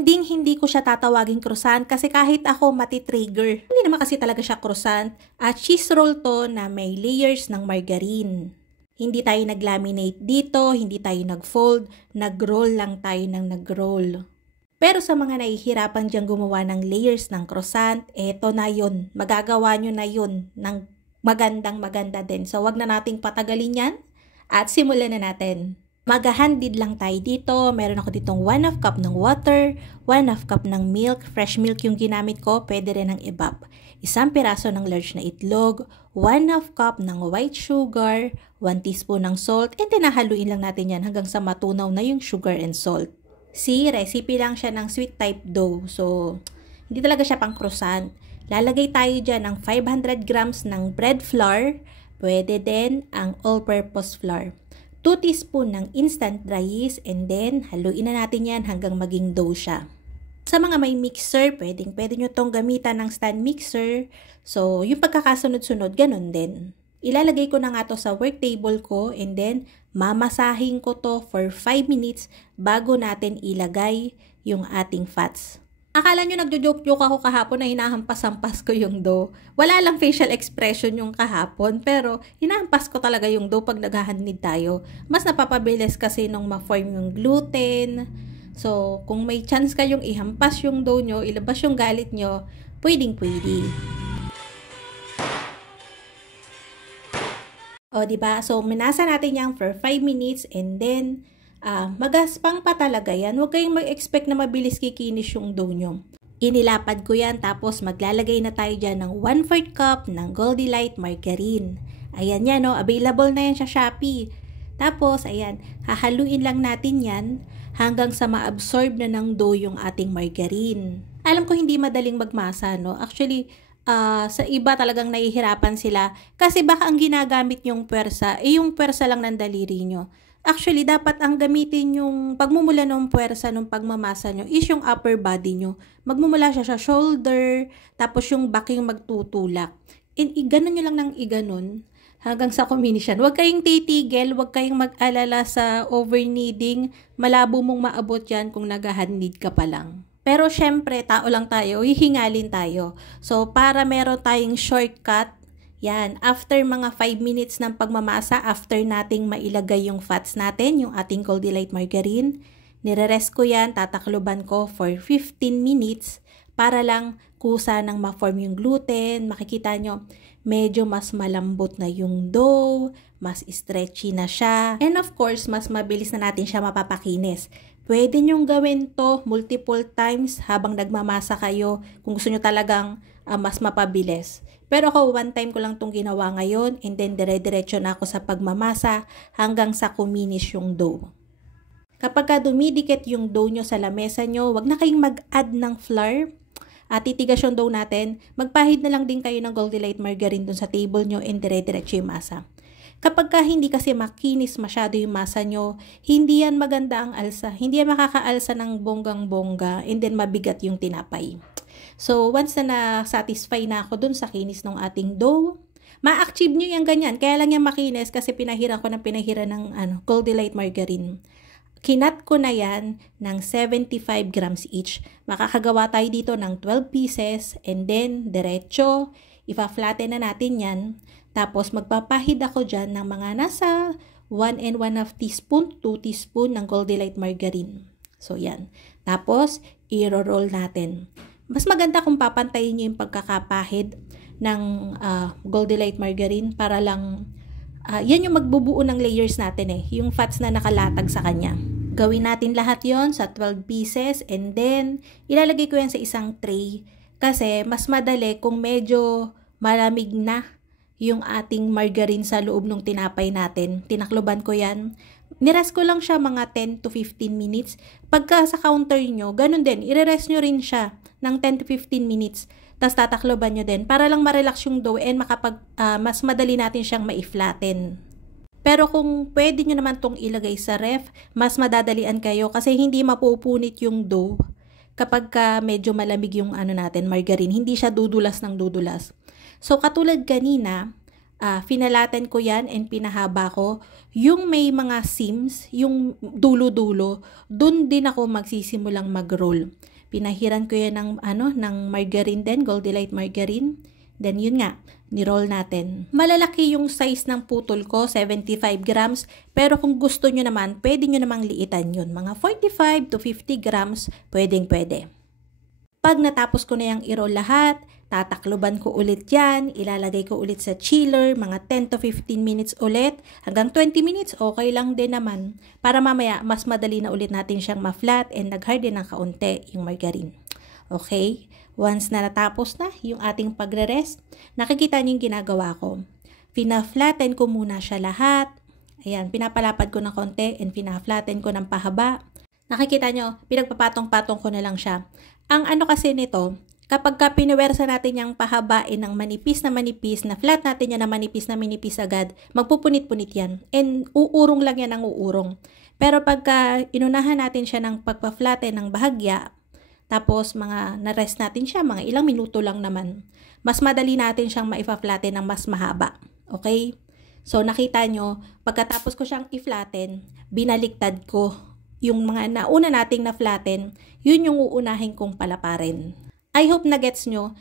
Hindi ko siya tatawaging croissant kasi kahit ako matitrigger. Hindi naman kasi talaga siya croissant. At cheese roll to na may layers ng margarine. Hindi tayo nag-laminate dito, hindi tayo nag-fold, nag-roll lang tayo ng nag-roll. Pero sa mga nahihirapan diyang gumawa ng layers ng croissant, eto na yun. Magagawa nyo na yun ng maganda din. So wag na nating patagalin yan at simulan na natin. Mag-handid lang tayo dito. Meron ako ditong 1/2 cup ng water, 1/2 cup ng milk, fresh milk yung ginamit ko, pwede rin ng evap. Isang piraso ng large na itlog, 1/2 cup ng white sugar, 1 teaspoon ng salt, and then haluin lang natin yan hanggang sa matunaw na yung sugar and salt. Recipe lang siya ng sweet type dough. So, hindi talaga siya pang croissant. Lalagay tayo dyan ng 500 grams ng bread flour, pwede din ang all-purpose flour. 2 teaspoon ng instant dry yeast, and then haluin na natin yan hanggang maging dough siya. Sa mga may mixer, pwede nyo tong gamitan ng stand mixer. So, yung pagkakasunod-sunod, ganun din. Ilalagay ko na nga to sa work table ko, and then mamasahin ko to for 5 minutes bago natin ilagay yung ating fats. Akala nyo nagjo-joke-joke ako kahapon na hinahampas-hampas ko yung dough. Wala lang facial expression yung kahapon, pero hinahampas ko talaga yung dough pag naghahandid tayo. Mas napapabilis kasi nung ma-form yung gluten. So, kung may chance kayong ihampas yung dough nyo, ilabas yung galit nyo, pwedeng-pwede. O, diba? So, minasa natin yan for 5 minutes and then, magaspang pa talaga yan. Huwag kayong mag-expect na mabilis kikinis yung dough nyo. Inilapad ko yan, tapos maglalagay na tayo dyan ng 1/4 cup ng Goldilite margarine. Ayan yan, no? Available na yan sa Shopee. Tapos, ayan, hahaluin lang natin yan hanggang sa ma-absorb na ng dough yung ating margarine. Alam ko hindi madaling magmasa, no? Actually, sa iba talagang nahihirapan sila kasi baka ang ginagamit yung puwersa, yung puwersa lang ng daliri nyo. Actually, dapat ang gamitin yung pagmumula ng puwersa ng pagmamasa nyo is yung upper body nyo. Magmumula siya sa shoulder, tapos yung back yung magtutulak. And iganon nyo lang ng iganon hanggang sa kuminis yan. Huwag kayong titigil, huwag kayong mag-alala sa over-kneading. Malabo mong maabot yan kung nag-hand-knead ka pa lang. Pero syempre, tao lang tayo, hihingalin tayo. So, para meron tayong shortcut, yan, after mga 5 minutes ng pagmamasa, after nating mailagay yung fats natin, yung ating Goldilite margarine, nire-rest ko yan, tatakloban ko for 15 minutes para lang kusa ng ma-form yung gluten. Makikita nyo, medyo mas malambot na yung dough, mas stretchy na siya. And of course, mas mabilis na natin siya mapapakinis. Pwede nyong gawin to multiple times habang nagmamasa kayo kung gusto nyo talagang mas mapabilis. Pero ako, one time ko lang itong ginawa ngayon and then dire-diretso na ako sa pagmamasa hanggang sa kuminis yung dough. Kapag dumidikit yung dough nyo sa lamesa nyo, wag na kayong mag-add ng flour. At titigas yung dough natin, magpahid na lang din kayo ng Goldilite margarine dun sa table nyo and dire-diretso yung masa. Kapag hindi kasi makinis masyado yung masa nyo, hindi yan maganda ang alsa. Hindi yan makakaalsa ng bonggang-bongga and then mabigat yung tinapay. So, once na na-satisfy na ako dun sa kinis ng ating dough, ma-achieve nyo yung ganyan. Kaya lang yung makinis kasi pinahiran ko ng Goldilite margarine. Kinat ko na yan ng 75 grams each. Makakagawa tayo dito ng 12 pieces and then diretso, ipa-flatten na natin yan. Tapos magpapahid ako dyan ng mga nasa 1 and 1/2 teaspoon, 2 teaspoon ng Goldilite margarine. So yan. Tapos i-roll natin. Mas maganda kung papantayin nyo yung pagkakapahid ng Goldilite margarine para lang yan yung magbubuo ng layers natin yung fats na nakalatag sa kanya. Gawin natin lahat yon sa 12 pieces and then ilalagay ko yan sa isang tray kasi mas madali kung medyo malamig na yung ating margarine sa loob ng tinapay natin. Tinakloban ko yan. Nirest ko lang siya mga 10 to 15 minutes. Pagka sa counter nyo, ganun din. I-rest nyo rin siya ng 10 to 15 minutes. Tapos tatakloban nyo din para lang ma-relax yung dough and mas madali natin siyang ma-flatten. Pero kung pwede nyo naman tong ilagay sa ref, mas madadalian kayo kasi hindi mapupunit yung dough kapag medyo malamig yung margarine. Hindi siya dudulas ng dudulas. So, katulad kanina, finalaten ko yan and pinahaba ko. Yung may mga seams, yung dulo-dulo, dun din ako magsisimulang mag-roll. Pinahiran ko yan ng margarine din, Goldilite margarine. Then yun nga, ni-roll natin. Malalaki yung size ng putol ko, 75 grams. Pero kung gusto nyo naman, pwede nyo namang liitan yun. Mga 45 to 50 grams, pwede. Pag natapos ko na yung i-roll lahat, tatakloban ko ulit yan, ilalagay ko ulit sa chiller, mga 10 to 15 minutes ulit, hanggang 20 minutes, okay lang din naman. Para mamaya, mas madali na ulit natin siyang ma-flat and nag-harden ng kaunti yung margarine. Okay? Once na natapos na yung ating pagre-rest, nakikita niyo yung ginagawa ko. Pina-flatten ko muna siya lahat. Ayan, pinapalapad ko ng konti and pina-flatten ko ng pahaba. Nakikita nyo, pinagpapatong-patong ko na lang siya. Ang ano kasi nito, kapag pinuwersa natin yung pahabain ng manipis na flat natin yan na manipis agad, magpupunit-punit yan. And uurong lang yan ang uurong. Pero pagka inunahan natin siya ng pagpa-flatten ng bahagya, tapos na-rest natin siya, mga ilang minuto lang naman, mas madali natin siyang maipa-flatten ng mas mahaba. Okay? So nakita nyo, pagkatapos ko siyang i-flatten, binaliktad ko yung mga nauna nating na-flatten, yun yung uunahin kong palaparin. I hope na gets nyo.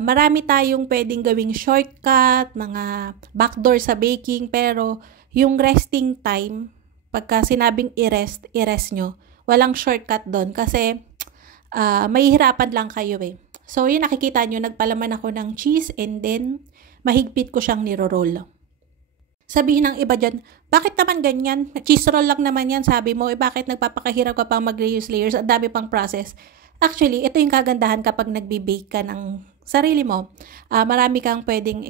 Marami tayong pwedeng gawing shortcut, mga backdoor sa baking, pero yung resting time, pagka sinabing i-rest nyo, walang shortcut doon kasi mahihirapan lang kayo eh. So yun, nakikita nyo, nagpalaman ako ng cheese and then mahigpit ko siyang niro-roll. Sabihin ng iba dyan, bakit naman ganyan? Cheese roll lang naman yan, sabi mo. Bakit nagpapakahirap ka pang mag-layers? Ang dami pang process. Actually, ito yung kagandahan kapag nagbe-bake ka ng sarili mo. Marami kang pwedeng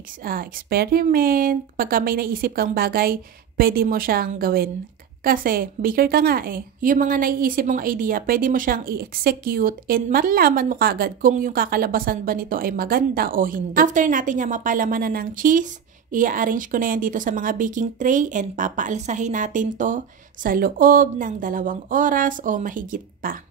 experiment. Pagka may naisip kang bagay, pwede mo siyang gawin. Kasi, baker ka nga eh. Yung mga naiisip mong idea, pwede mo siyang i-execute and malalaman mo kagad kung yung kakalabasan ba nito ay maganda o hindi. After natin niya mapalamanan ng cheese, i-arrange ko na yan dito sa mga baking tray and papaalsahin natin to sa loob ng 2 oras o mahigit pa.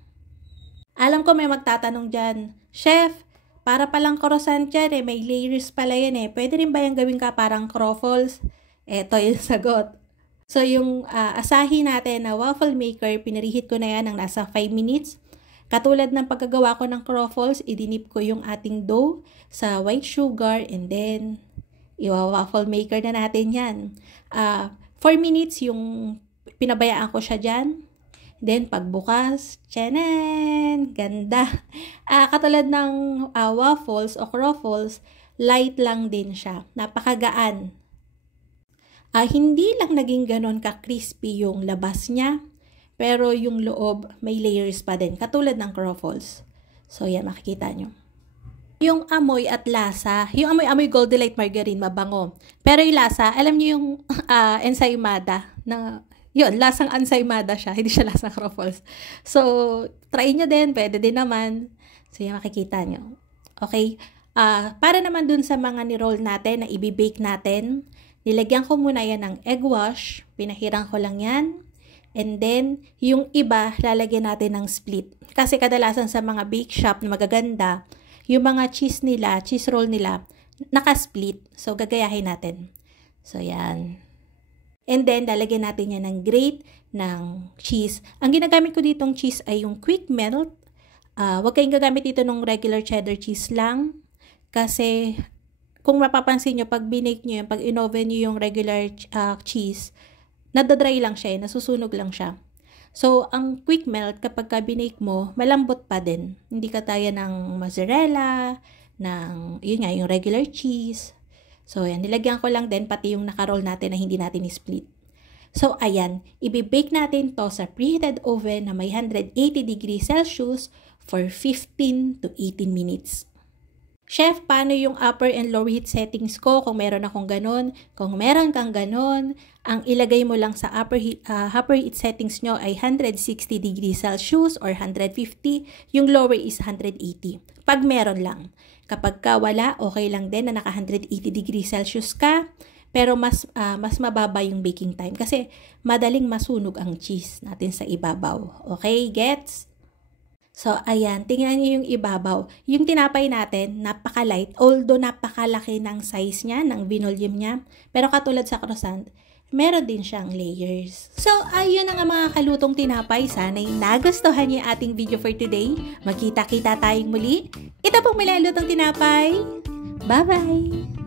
Alam ko may magtatanong dyan, Chef, para palang croissant yan eh, may layers pala yan eh. Pwede rin ba yung gawin ka parang croffles? Eto yung sagot. So yung asahi natin na waffle maker, pinarihit ko na yan ng nasa 5 minutes. Katulad ng pagkagawa ko ng croffles, idinip ko yung ating dough sa white sugar and then i-waffle maker na natin yan. 4 minutes yung pinabayaan ko siya dyan. Then pagbukas, tchanan! Ganda! Katulad ng waffles o croffles, light lang din siya. Napakagaan. Hindi lang naging ganon ka-crispy yung labas niya, pero yung loob may layers pa din, katulad ng croffles. So yan, makikita nyo. Yung amoy at lasa, yung amoy Goldilite margarine, mabango. Pero yung lasa, alam nyo yung ensaymada, yun, lasang ensaymada siya, hindi siya lasang croffles. So, try nyo din, pwede din naman. So yan, makikita nyo. Okay, para naman dun sa mga ni-roll natin na i-bake natin, nilagyan ko muna yan ng egg wash, pinahirang ko lang yan, and then yung iba lalagyan natin ng split. Kasi kadalasan sa mga bake shop na magaganda, yung mga cheese roll nila, naka-split. So gagayahin natin. So yan. And then lalagyan natin yan ng grate ng cheese. Ang ginagamit ko ditong cheese ay yung quick melt. Huwag kayong gagamit dito ng regular cheddar cheese lang. Kasi kung mapapansin nyo, pag binake nyo yan, pag in-oven nyo yung regular cheese, nadadry lang siya, nasusunog lang siya. So, ang quick melt, kapag binake mo, malambot pa din. Hindi kataya ng mozzarella, yun nga, yung regular cheese. So, yan, nilagyan ko lang din, pati yung nakaroll natin na hindi natin i-split. So, ayan, i-bake natin to sa preheated oven na may 180 degrees Celsius for 15 to 18 minutes. Chef, paano yung upper and lower heat settings ko kung meron akong ganun? Kung meron kang ganun, ang ilagay mo lang sa upper heat settings nyo ay 160 degrees Celsius or 150. Yung lower is 180. Pag meron lang. Kapag wala, okay lang din na naka 180 degrees Celsius ka, pero mas mababa yung baking time kasi madaling masunog ang cheese natin sa ibabaw. Okay, gets? So, ayan, tingnan niyo yung ibabaw. Yung tinapay natin, napaka-light, although napakalaki ng size niya, ng volume niya. Pero katulad sa croissant, meron din siyang layers. So, ayun na nga mga kalutong tinapay. Sana'y nagustuhan niyo yung ating video for today. Magkita-kita tayong muli. Ito pong Milalutong Tinapay. Bye-bye!